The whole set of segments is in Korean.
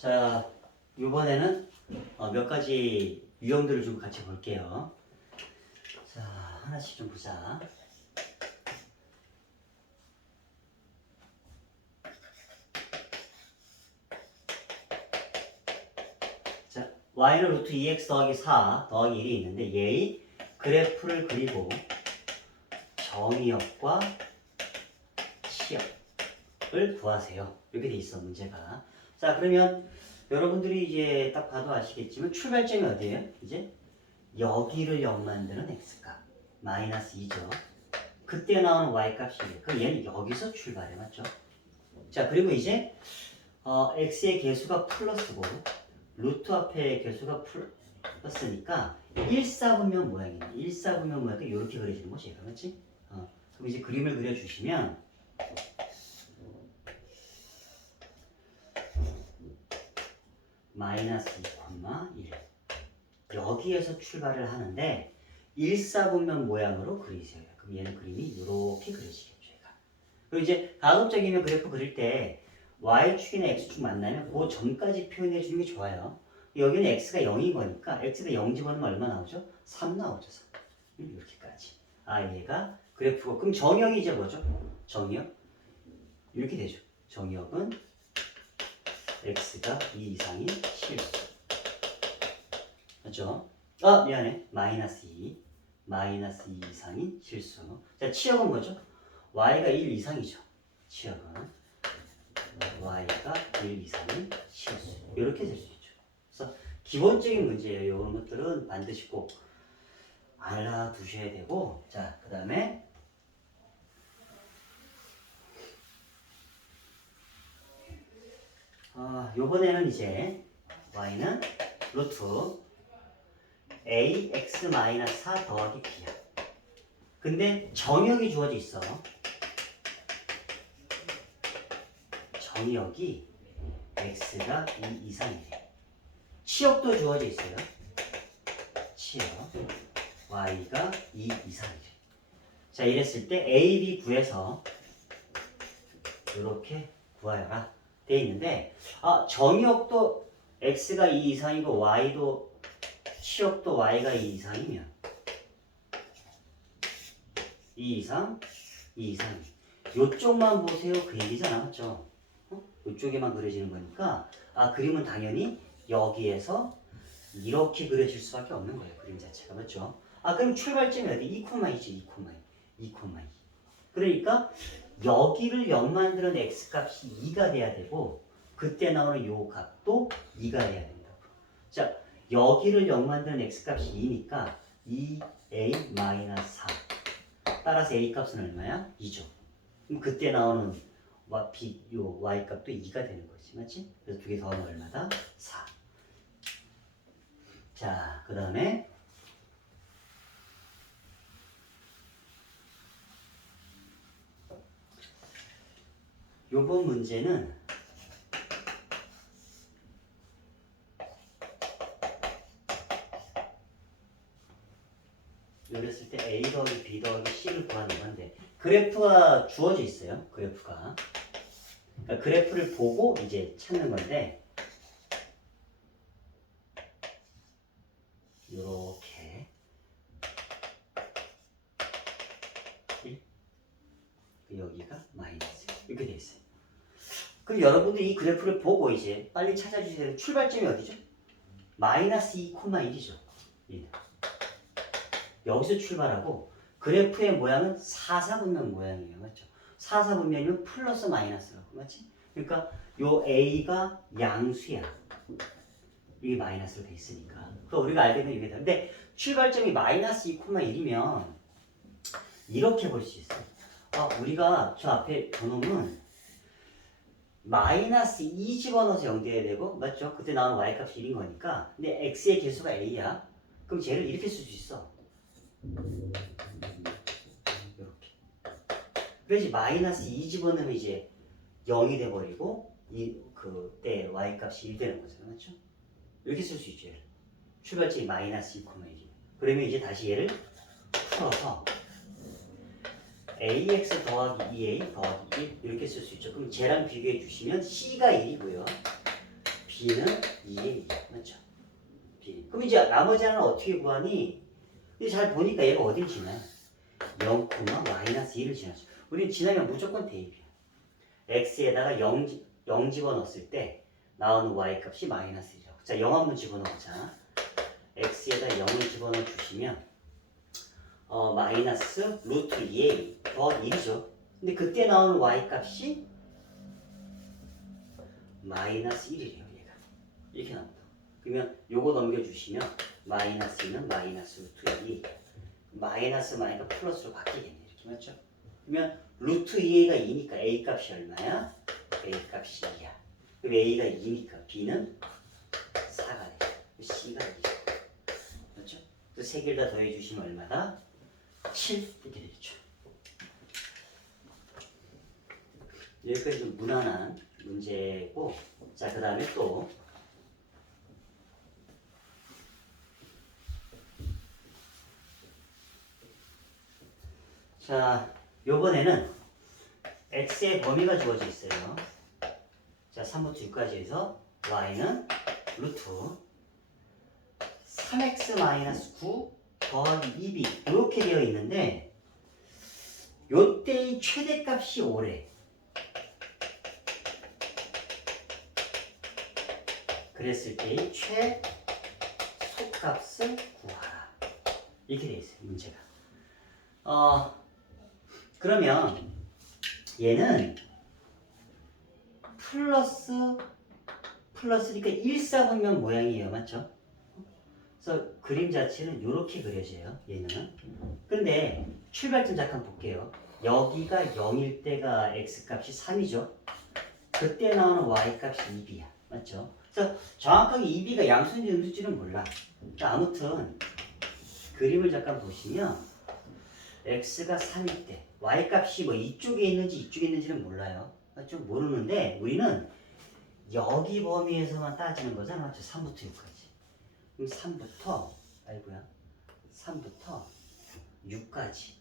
자, 이번에는 몇 가지 유형들을 좀 같이 볼게요. 자, 하나씩 좀 보자. 자, y는 루트 2x 더하기 4 더하기 1이 있는데 얘의 그래프를 그리고 정의역과 치역을 구하세요. 이렇게 돼 있어, 문제가. 자, 그러면 여러분들이 이제 딱 봐도 아시겠지만 출발점이 어디예요? 이제 여기를 0 만드는 x값 마이너스 2죠. 그때 나오는 y값이에요. 그럼 얘는 여기서 출발해, 맞죠? 자, 그리고 이제 x의 개수가 플러스고 루트 앞에 개수가 플러스니까 1사분면 모양이네. 1사분면 모양이 이렇게 그려지는 거지, 맞지? 그럼 이제 그림을 그려주시면 마이너스 2,1 여기에서 출발을 하는데 1사분면 모양으로 그리세요. 그럼 얘는 그림이 이렇게 그려지겠죠. 얘가. 그리고 이제 가급적이면 그래프 그릴 때 y축이나 x축 만나면 그 전까지 표현해 주는 게 좋아요. 여기는 x가 0인 거니까 x에다 0 집어넣으면 얼마 나오죠? 3 나오죠. 3. 이렇게까지. 얘가 그래프고 그럼 정의역이 이제 뭐죠? 정의역 이렇게 되죠. 정의역은 x가 2 이상인 실수. 맞죠? 미안해. 마이너스 2 이상인 실수. 자, 치역은 뭐죠? y가 1 이상이죠. 치역은 y가 1 이상인 실수. 이렇게 될 수 있죠. 그래서 기본적인 문제예요. 이런 것들은 반드시 꼭 알아두셔야 되고, 자, 그 다음에 요번에는 이제 y는 루트 ax-4 더하기 b야. 근데 정역이 주어져 있어. 정역이 x가 2 이상이래. 치역도 주어져 있어요. 치역 y가 2 이상이래. 자, 이랬을 때 a, b 구해서 이렇게 구하여라 돼 있는데 정역도 x가 2 이상이고 y도 치역도 y가 2 이상이면 2 이상, 2 이상. 요쪽만 보세요. 그 얘기잖아. 맞죠? 요쪽에만 그려지는 거니까 그림은 당연히 여기에서 이렇게 그려질 수밖에 없는 거예요. 그림 자체가. 맞죠? 그럼 출발점이 어디? 2,2지. 2,2. 그러니까 여기를 0 만드는 x값이 2가 돼야 되고 그때 나오는 요 값도 2가 돼야 된다고. 자, 여기를 0 만드는 x값이 2니까 2a-4 따라서 a값은 얼마야? 2죠. 그럼 그때 나오는 요 y값도 2가 되는 거지. 맞지? 그래서 두 개 더하면 얼마다? 4. 자, 그 다음에 요번 문제는 이랬을 때 a 더하기 b 더하기 c를 구하는 건데 그래프가 주어져 있어요. 그래프가. 그러니까 그래프를 보고 이제 찾는 건데 이렇게 1 여기가 마이너스 이렇게 돼 있어요. 그럼 여러분들이 이 그래프를 보고 이제 빨리 찾아주세요. 출발점이 어디죠? 마이너스 2,1이죠. 여기서 출발하고 그래프의 모양은 사사분면 모양이에요. 맞죠? 사사분면이면 플러스 마이너스라고. 맞지? 그러니까 요 A가 양수야. 이게 마이너스로 돼 있으니까. 그럼 우리가 알게 되면 이게 돼. 근데 출발점이 마이너스 2,1이면 이렇게 볼 수 있어. 우리가 저 앞에 저놈은 마이너스 2 집어넣어서 0 돼야 되고, 맞죠? 그때 나오는 y값이 1인 거니까. 근데 x의 개수가 a야. 그럼 쟤를 이렇게 쓸 수 있어. 이렇게. 그래서 마이너스 2 집어넣으면 이제 0이 돼버리고 그때 y값이 1 되는 거잖아. 맞죠? 이렇게 쓸 수 있죠. 얘를. 출발점이 마이너스 2,1이면. 그러면 이제 다시 얘를 풀어서 ax 더하기 2a 더하기 1 이렇게 쓸 수 있죠. 그럼 쟤랑 비교해 주시면 c가 1이고요. b는 2의 2. 맞죠? b. 그럼 이제 나머지 하나는 어떻게 구하니? 근데 잘 보니까 얘가 어딜 지나요? 0, 마이너스 2를 지나죠. 우리는 지나면 무조건 대입이야. x에다가 0 집어넣었을 때 나오는 y 값이 마이너스 1이라고. 자, 0 한번 집어넣자. x에다 0을 집어넣어 주시면 마이너스 루트 2a 더 1이죠. 근데 그때 나오는 y 값이 마이너스 1이래요. 얘가 이렇게 나온다. 그러면 요거 넘겨주시면 마이너스 2는 마이너스 루트 2 마이너스 마이너스 플러스로 바뀌겠네. 이렇게 맞죠? 그러면 루트 2a가 2니까 a 값이 얼마야? a 값이 2야. 그럼 a가 2니까 b는 4가 되죠. c가 2죠. 맞죠? 그 세 개를 다 더해주시면 얼마다? 7 이렇게 되겠죠. 여기까지 좀 무난한 문제고, 자, 그 다음에 또 자, 요번에는 x의 범위가 주어져 있어요. 자, 3부터 6까지 해서 y는 루트 3x-9 더하기 2b 이렇게 되어 있는데 요때의 최대값이 5래. 그랬을 때의 최소값을 구하라. 이렇게 되어 있어요, 문제가. 그러면 얘는 플러스니까 일사분면 모양이에요. 맞죠? 그래서 그림 자체는 이렇게 그려져요. 얘는. 근데 출발점 잠깐 볼게요. 여기가 0일 때가 x값이 3이죠. 그때 나오는 y값이 2b야. 맞죠? 그래서 정확하게 2b가 양수인지 음수인지는 몰라. 그러니까 아무튼 그림을 잠깐 보시면 x가 3일 때 y값이 뭐 이쪽에 있는지 이쪽에 있는지는 몰라요. 좀 모르는데 우리는 여기 범위에서만 따지는 거잖아. 맞죠? 3부터 6까지. 그럼 3부터 6까지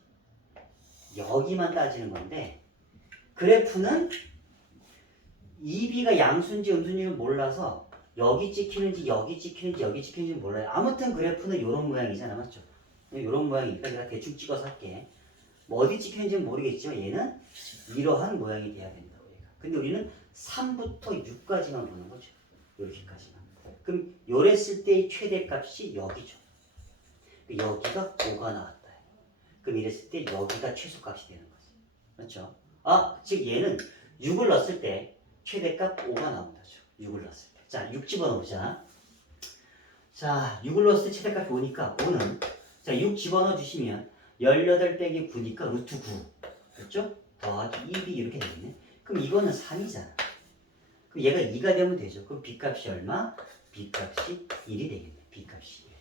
여기만 따지는 건데 그래프는 2b가 양수인지 음수인지는 몰라서 여기 찍히는지 여기 찍히는지 여기 찍히는지 몰라요. 아무튼 그래프는 이런 모양이잖아. 맞죠? 이런 모양이니까 내가 대충 찍어서 할게. 뭐 어디 찍히는지는 모르겠지만 얘는 이러한 모양이 돼야 된다고 얘가. 근데 우리는 3부터 6까지만 보는 거죠. 이렇게까지만. 그럼 요랬을 때의 최대값이 여기죠. 여기가 5가 나왔다. 그럼 이랬을 때 여기가 최소값이 되는 거지. 맞죠? 즉 얘는 6을 넣었을 때 최대값 5가 나온다죠. 6을 넣었을 때. 자, 6 집어넣자. 자, 6을 넣었을 때 최대값이 5니까 5는 자, 6 집어넣어 주시면 18 빼기 9니까 루트 9. 그렇죠? 더하기 2b 이렇게 되겠네. 그럼 이거는 3이잖아. 그럼 얘가 2가 되면 되죠. 그럼 b값이 얼마? b값이 1이 되겠네. b값이 1.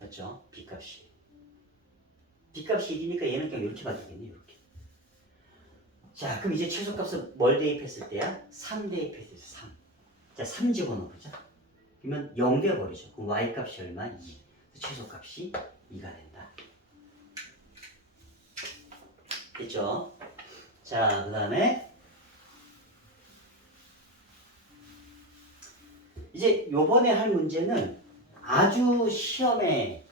맞죠? b값이 1. b값이 1이니까 얘는 그냥 이렇게 바뀌겠네. 이렇게. 자, 그럼 이제 최소값을 뭘 대입했을 때야? 3 대입했을 때 3. 자, 3 집어넣어보자. 그러면 0 되어버리죠. 그럼 y값이 얼마? 2. 최소값이 2가 된다. 됐죠? 자, 그 다음에 이제 요번에 할 문제는 아주 시험에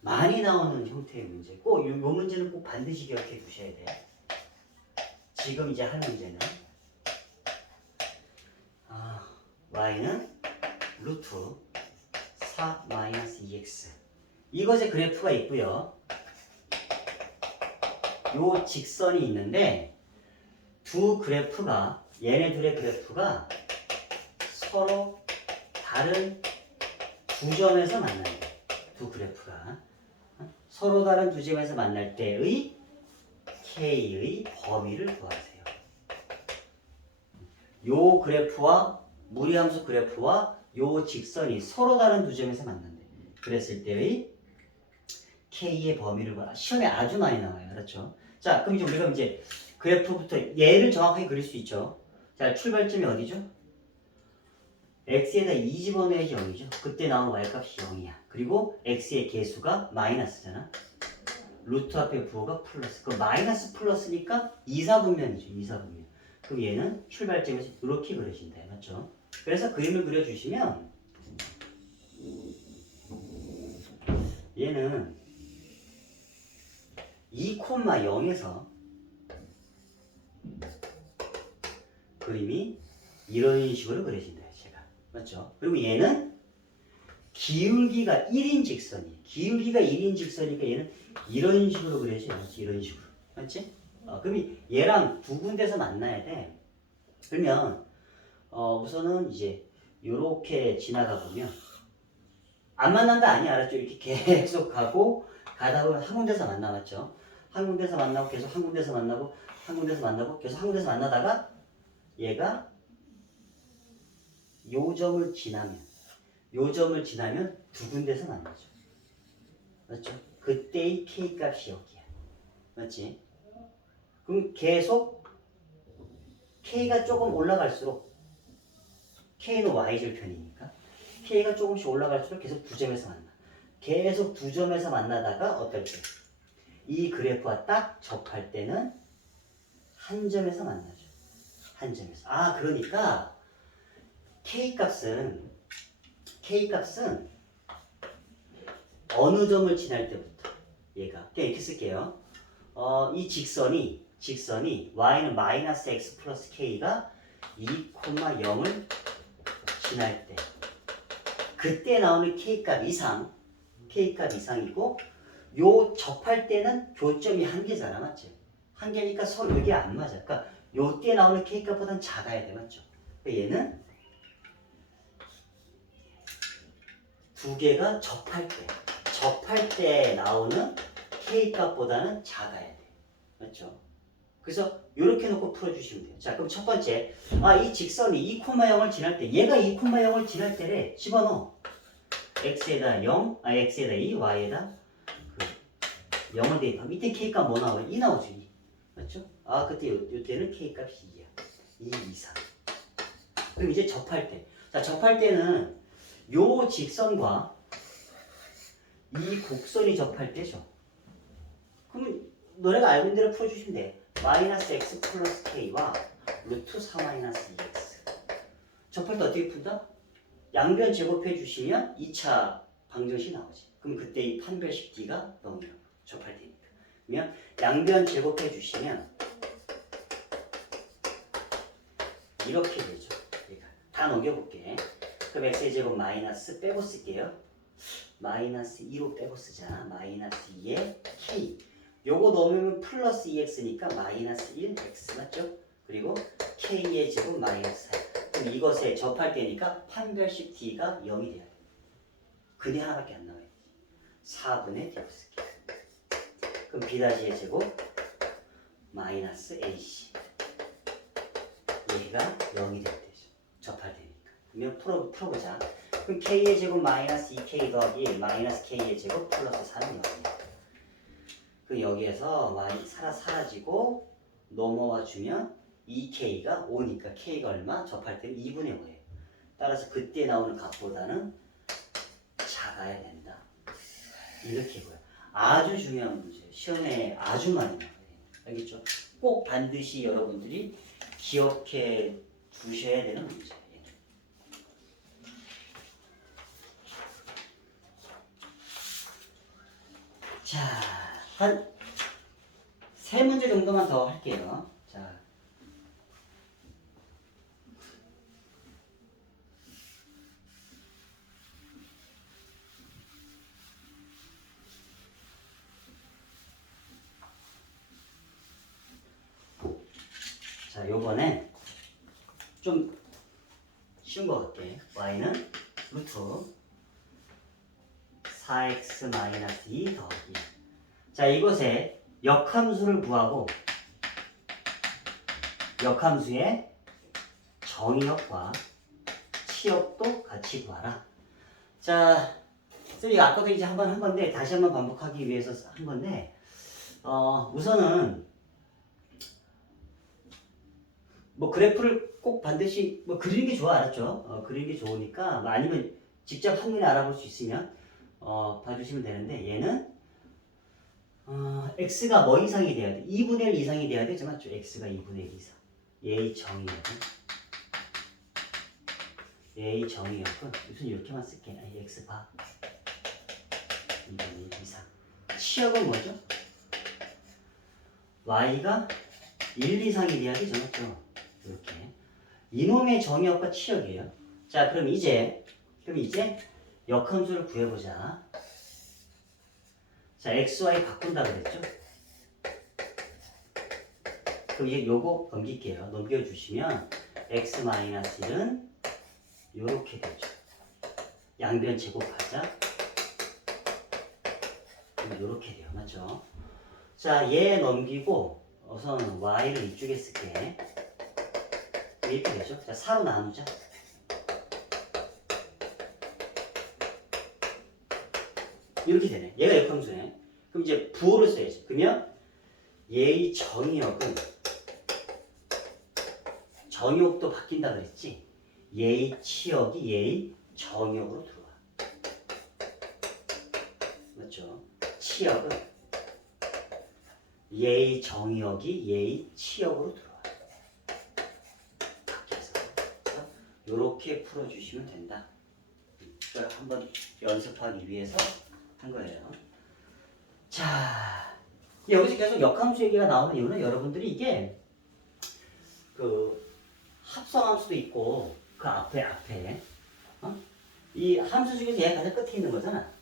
많이 나오는 형태의 문제고 요 문제는 꼭 반드시 기억해 두셔야 돼요. 지금 이제 할 문제는 y는 루트 4-2x 이것의 그래프가 있고요. 요 직선이 있는데 두 그래프가 얘네 둘의 그래프가 서로 다른 두 점에서 만나요. 두 그래프가 서로 다른 두 점에서 만날 때의 K의 범위를 구하세요. 요 그래프와 무리함수 그래프와 요 직선이 서로 다른 두 점에서 만난대. 그랬을 때의 K의 범위를 구하. 시험에 아주 많이 나와요. 그렇죠? 자, 그럼 이제 우리가 이제 그래프부터 얘를 정확하게 그릴 수 있죠. 자, 출발점이 어디죠? x에다 2 집어넣어야지 0이죠. 그때 나온 y값이 0이야. 그리고 x의 개수가 마이너스잖아. 루트 앞에 부호가 플러스. 그 마이너스 플러스니까 2사분면이죠. 2사분면. 그럼 얘는 출발점에서 이렇게 그려진다. 맞죠? 그래서 그림을 그려주시면 얘는 2,0에서 그림이 이런 식으로 그려진다. 제가 맞죠? 그리고 얘는 기울기가 1인 직선이에요. 기울기가 1인 직선이니까 얘는 이런 식으로 그려져요. 이런 식으로. 맞지? 그럼 얘랑 두 군데서 만나야 돼. 그러면 우선은 이제 요렇게 지나가 보면 안 만난다 아니야. 알았죠? 이렇게 계속 가고 가다 보면 한 군데서 만나봤죠. 한 군데서 만나고 계속 한 군데서 만나고 한 군데서 만나고 계속 한 군데서 만나다가 얘가 요 점을 지나면 두 군데서 만나죠. 맞죠? 그때의 K 값이 여기야. 맞지? 그럼 계속 K가 조금 올라갈수록 K는 Y절편이니까 K가 조금씩 올라갈수록 계속 두 점에서 만나. 계속 두 점에서 만나다가 어떨 때? 이 그래프와 딱 접할 때는 한 점에서 만나죠. 한 점에서. 그러니까 K값은 어느 점을 지날 때부터 얘가 그냥 이렇게 쓸게요. 이 직선이 y는 마이너스 x 플러스 k가 2,0을 지날 때 그때 나오는 k값 이상이고 요 접할 때는 교점이 한 개잖아. 맞지? 한 개니까 서로 이게 안 맞아. 그러니까 요때 나오는 k값보다는 작아야 돼. 맞죠? 그러니까 얘는 두 개가 접할 때 나오는 k값보다는 작아야 돼. 맞죠? 그래서 이렇게 놓고 풀어주시면 돼요. 자, 그럼 첫 번째, 이 직선이 2,0을 지날 때, 얘가 2,0을 지날 때래. 집어넣어. x에다 0, x에다 2, y에다 0을 대입하면 밑에 k값 뭐 나와요? 2 나오죠. 2. 맞죠? 그때 요때는 k값이 2야. 2 이상. 그럼 이제 접할 때. 자, 접할 때는 요 직선과 이 곡선이 접할 때죠. 그럼 너네가 알고 있는 대로 풀어주시면 돼. 마이너스 x 플러스 k와 루트 4 마이너스 2x. 접할 때 어떻게 푼다? 양변 제곱해 주시면 2차 방정식 나오지. 그럼 그때 이 판별식 d가 0이라고. 접할 때니까. 그러면 양변 제곱해 주시면 이렇게 되죠. 얘가. 다 넘겨볼게. 그럼 x의 제곱 마이너스 빼고 쓸게요. 마이너스 2로 빼고 쓰자. 마이너스 2의 k. 요거 넣으면 플러스 2x니까 마이너스 1x 맞죠? 그리고 k의 제곱 마이너스 4. 그럼 이것에 접할 때니까 판별식 d가 0이 돼야 돼. 근이 하나밖에 안 나와요. 4분의 d 쓸게. 그럼 b-의 제곱 마이너스 ac. 얘가 0이 돼야 되죠. 접할 때니까. 그러면 풀어보자. 그럼 k의 제곱 마이너스 2k 더하기 마이너스 k의 제곱 플러스 4는 0이야. 그 여기에서 사라지고 넘어와 주면 2k가 5니까 k가 얼마? 접할 때는 2분의 5예요. 따라서 그때 나오는 값보다는 작아야 된다. 이렇게 보여. 아주 중요한 문제. 시험에 아주 많이 나와요. 알겠죠? 꼭 반드시 여러분들이 기억해 두셔야 되는 문제예요. 자, 한 3문제 정도만 더 할게요. 자, 요번엔 좀 쉬운 거 같게. y는 루트 4x 마이너스 2 더하기. 자, 이곳에 역함수를 구하고 역함수의 정의역과 치역도 같이 구하라. 자, 이거 아까도 이제 한번 한 건데 다시 한번 반복하기 위해서 한 건데 우선은 뭐 그래프를 꼭 반드시 뭐 그리는 게 좋아. 알았죠? 그리는 게 좋으니까 아니면 직접 한눈에 알아볼 수 있으면 봐주시면 되는데 얘는 x가 뭐 이상이 돼야 돼? 2분의 1 이상이 돼야 되죠. 맞죠? x가 2분의 1 이상. 얘의 정의는 A 정의역은 우선 이렇게만 쓸게. X 바 2분의 1 이상. 치역은 뭐죠? Y가 1 이상이 돼야지 정확죠. 이렇게. 이놈의 정의역과 치역이에요. 자, 그럼 이제 역함수를 구해보자. 자, x, y 바꾼다 그랬죠? 그럼 이제 요거 넘길게요. 넘겨주시면 x-1은 요렇게 되죠. 양변 제곱하자. 그럼 요렇게 돼요. 맞죠? 자, 얘 넘기고 우선 y를 이쪽에 쓸게. 이렇게 되죠? 자, 4로 나누자. 이렇게 되네. 얘가 역함수네. 그럼 이제 부호를 써야지. 그러면 얘의 정의역도 바뀐다 그랬지. 얘의 치역이 얘의 정의역으로 들어와. 맞죠? 치역은 얘의 정의역이 얘의 치역으로 들어와. 바뀌어서. 이렇게 풀어주시면 된다. 이걸 한번 연습하기 위해서 한 거예요. 자, 여기서 계속 역함수 얘기가 나오는 이유는 여러분들이 이게 그 합성함수도 있고 그 앞에 이 함수 중에서 얘가 가장 끝에 있는 거잖아.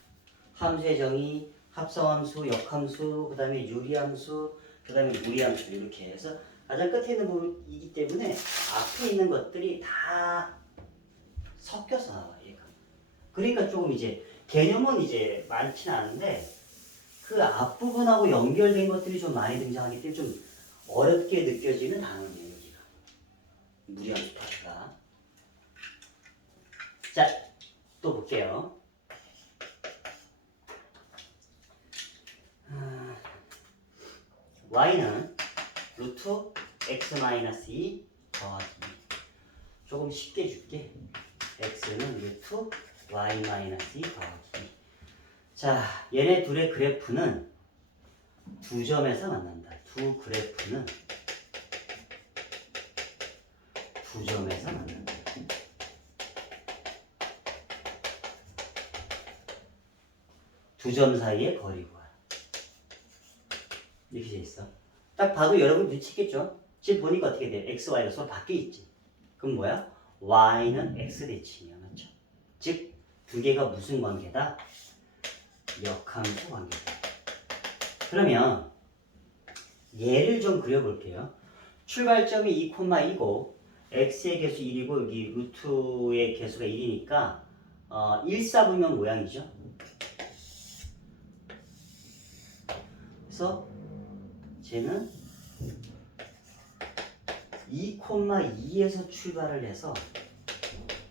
함수의 정의, 합성함수, 역함수, 그 다음에 유리함수, 그 다음에 무리함수 이렇게 해서 가장 끝에 있는 부분이기 때문에 앞에 있는 것들이 다 섞여서 나와 얘가. 그러니까 조금 이제 개념은 이제 많지는 않은데 그 앞부분하고 연결된 것들이 좀 많이 등장하기 때문에 좀 어렵게 느껴지는 단어예요, 여기가. 무리함수 파트가. 자, 또 볼게요. y는 루트 x-2 더하기 조금 쉽게 줄게. x는 루트 y-2 더하기. 자, 얘네 둘의 그래프는 두 점에서 만난다. 두 그래프는 두 점에서 만난다. 두 점 사이의 거리 구하라. 이렇게 돼 있어. 딱 봐도 여러분 눈치겠죠? 지금 보니까 어떻게 돼? x, y가 서로 바뀌어 있지. 그럼 뭐야? y는 x 대칭이야. 맞죠? 즉, 두 개가 무슨 관계다? 역함수 관계다. 그러면 얘를 좀 그려볼게요. 출발점이 2,2고 x의 개수 1이고 여기 루트의 개수가 1이니까 1사분면 모양이죠. 그래서 쟤는 2,2에서 출발을 해서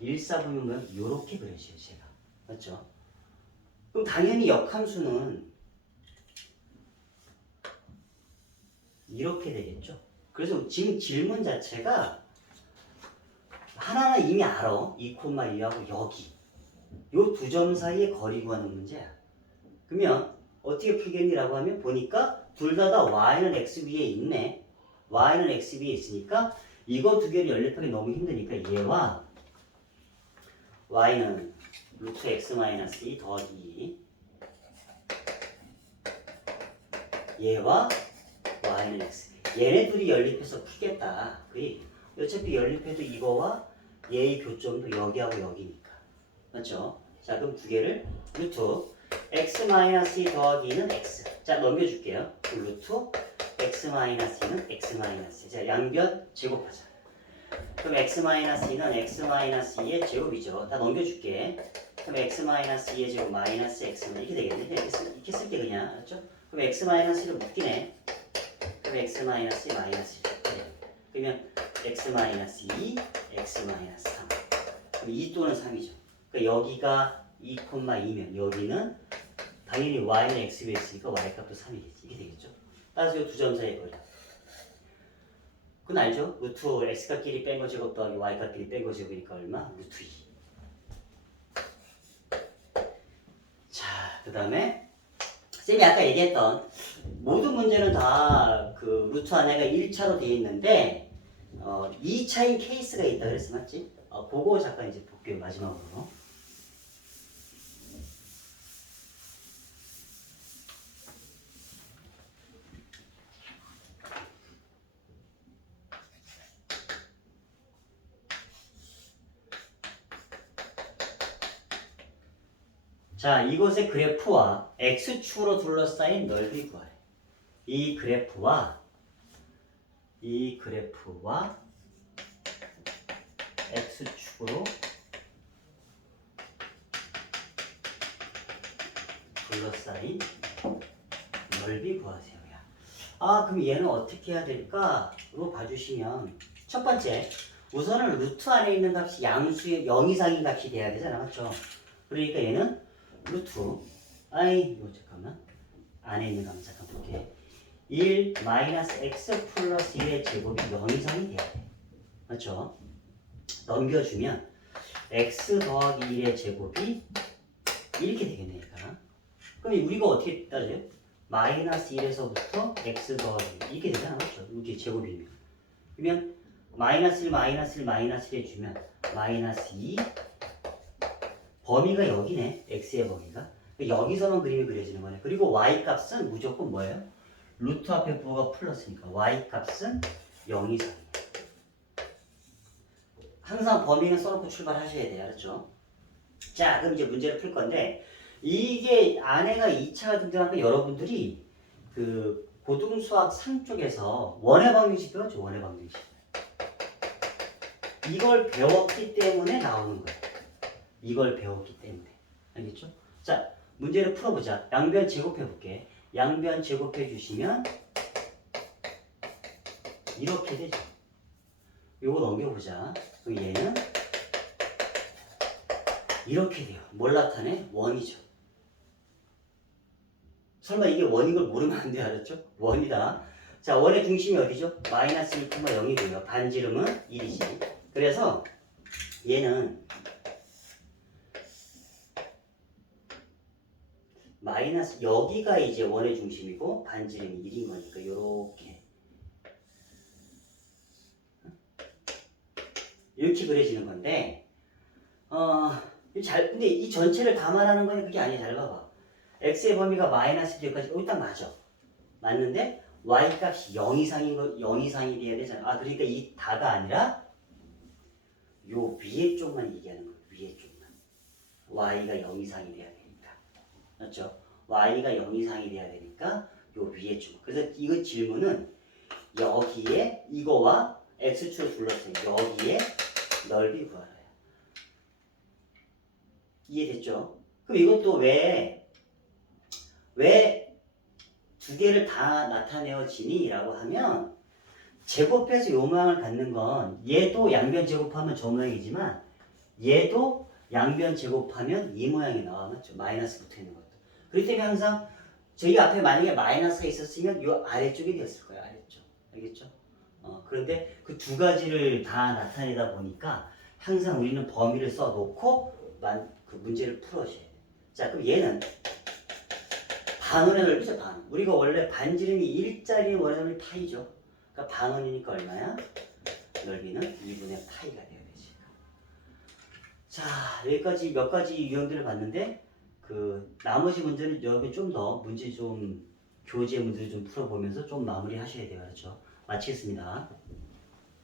1사분면 모양 이렇게 그려져요. 제가. 맞죠? 그럼 당연히 역함수는 이렇게 되겠죠. 그래서 지금 질문 자체가 하나는 이미 알아. 2,2하고 여기 요 두 점 사이의 거리 구하는 문제야. 그러면 어떻게 풀겠니라고 하면 보니까 둘 다 y는 x 위에 있네. y는 x 위에 있으니까 이거 두 개를 연립하기 너무 힘드니까 얘와 y는 루트 x-2 더하기 얘와 y는 x. 얘네 둘이 연립해서 풀겠다. 그게 어차피 연립해도 이거와 얘의 교점도 여기하고 여기니까. 맞죠? 자, 그럼 두 개를 루트 x-2 더하기는 x. 자, 넘겨줄게요. 루트 x-2는 x-2. 자, 양변 제곱하자. 그럼 x-2는 x-2의 제곱이죠. 다 넘겨줄게. 그럼 x-2의 제곱 마이너스 x는 이렇게 되겠네. 이렇게 쓸게 그냥. 알았죠? 그럼 x-를 묶이네. 그럼 x-마이너스 마이너스 1. 그러면 x-2, x-3. 그럼 2 또는 3이죠. 그러니까 여기가 2,2면 여기는 당연히 y는 x 위에 있으니까 y 값도 3이겠지. 이게 되겠죠. 따라서 이 두 점 사이의 거리. 그건 알죠? 루트 x값끼리 뺀 거 제곱 더하기 y값끼리 뺀 거 제곱이니까 얼마? 루트 2. 자, 그 다음에 쌤이 아까 얘기했던 모든 문제는 다 그 루트 안에가 1차로 되어 있는데 2차인 케이스가 있다 그랬어. 맞지? 그거 잠깐 이제 볼게요. 마지막으로. 자, 이것의 그래프와 x축으로 둘러싸인 넓이 구하래. 이 그래프와 x축으로 둘러싸인 넓이 구하세요. 그럼 얘는 어떻게 해야 될까?로 봐주시면 첫 번째, 우선은 루트 안에 있는 값이 양수의 0 이상인 값이 돼야 되잖아, 맞죠? 그러니까 얘는 루트 이거 잠깐만 안에 있는 값 잠깐 볼게. 1 마이너스 x 플러스 1의 제곱이 0 이상이 돼야 돼, 맞죠? 넘겨주면 x 더하기 1의 제곱이 이렇게 되겠네니까. 그럼 우리가 어떻게 따져요? 마이너스 1에서부터 x 더하기 1 이렇게 되잖아, 맞죠? 이게 제곱이면. 그러면 마이너스 1 마이너스 1 마이너스 1 해주면 마이너스 2 범위가 여기네, x의 범위가. 여기서만 그림이 그려지는 거네. 그리고 y 값은 무조건 뭐예요? 루트 앞에 부호가 플러스니까 y 값은 0 이상이에요. 항상 범위는 써놓고 출발하셔야 돼요, 알았죠? 자, 그럼 이제 문제를 풀 건데, 이게 안에가 2차가 등장하니까 여러분들이 그 고등수학 3 쪽에서 원의 방정식 배웠죠? 원의 방정식. 이걸 배웠기 때문에 나오는 거예요. 이걸 배웠기 때문에. 알겠죠? 자, 문제를 풀어보자. 양변 제곱해 볼게. 양변 제곱해 주시면 이렇게 되죠. 요거 넘겨보자. 그럼 얘는 이렇게 돼요. 뭘 나타내? 원이죠. 설마 이게 원인 걸 모르면 안 돼, 알았죠? 원이다. 자, 원의 중심이 어디죠? 마이너스 1,0이고요. 반지름은 1이지. 그래서 얘는 마이너스 여기가 이제 원의 중심이고 반지름이 1인 거니까 요렇게 이렇게 그려지는 건데 근데 이 전체를 다 말하는 거는 그게 아니야. 잘 봐봐. x의 범위가 마이너스 1까지 여기 딱 맞아. 맞는데 y 값이 0 이상인 거 0 이상이 돼야 되잖아. 그러니까 이 다가 아니라 요 위에 쪽만 얘기하는 거야. 위에 쪽만. y가 0 이상이 돼야 되니까. 맞죠? y가 0 이상이 돼야 되니까 요 위에 쪽. 그래서 이거 질문은 여기에 이거와 x축을 둘러싸인 여기에 넓이 구하라. 이해됐죠? 그럼 이것도 왜 두 개를 다 나타내어지니? 라고 하면 제곱해서 요 모양을 갖는 건 얘도 양변 제곱하면 저 모양이지만 얘도 양변 제곱하면 이 모양이 나와. 맞죠? 마이너스 붙어 있는 것도. 그렇기 때문에 항상 저희 앞에 만약에 마이너스가 있었으면 요 아래쪽이 됐을 거예요. 아래쪽. 알겠죠? 그런데 그 두 가지를 다 나타내다 보니까 항상 우리는 범위를 써놓고 그 문제를 풀어줘야 돼요. 자, 그럼 얘는 반원의 넓이죠, 반원. 우리가 원래 반지름이 1짜리 원의 넓이 파이죠. 그러니까 반원이니까 얼마야? 넓이는 2분의 파이가 돼야 되지. 자, 여기까지 몇 가지 유형들을 봤는데 그 나머지 문제는 여기 좀 더 문제 좀 교재 문제를 좀 풀어보면서 좀 마무리 하셔야 돼요. 그렇죠? 마치겠습니다.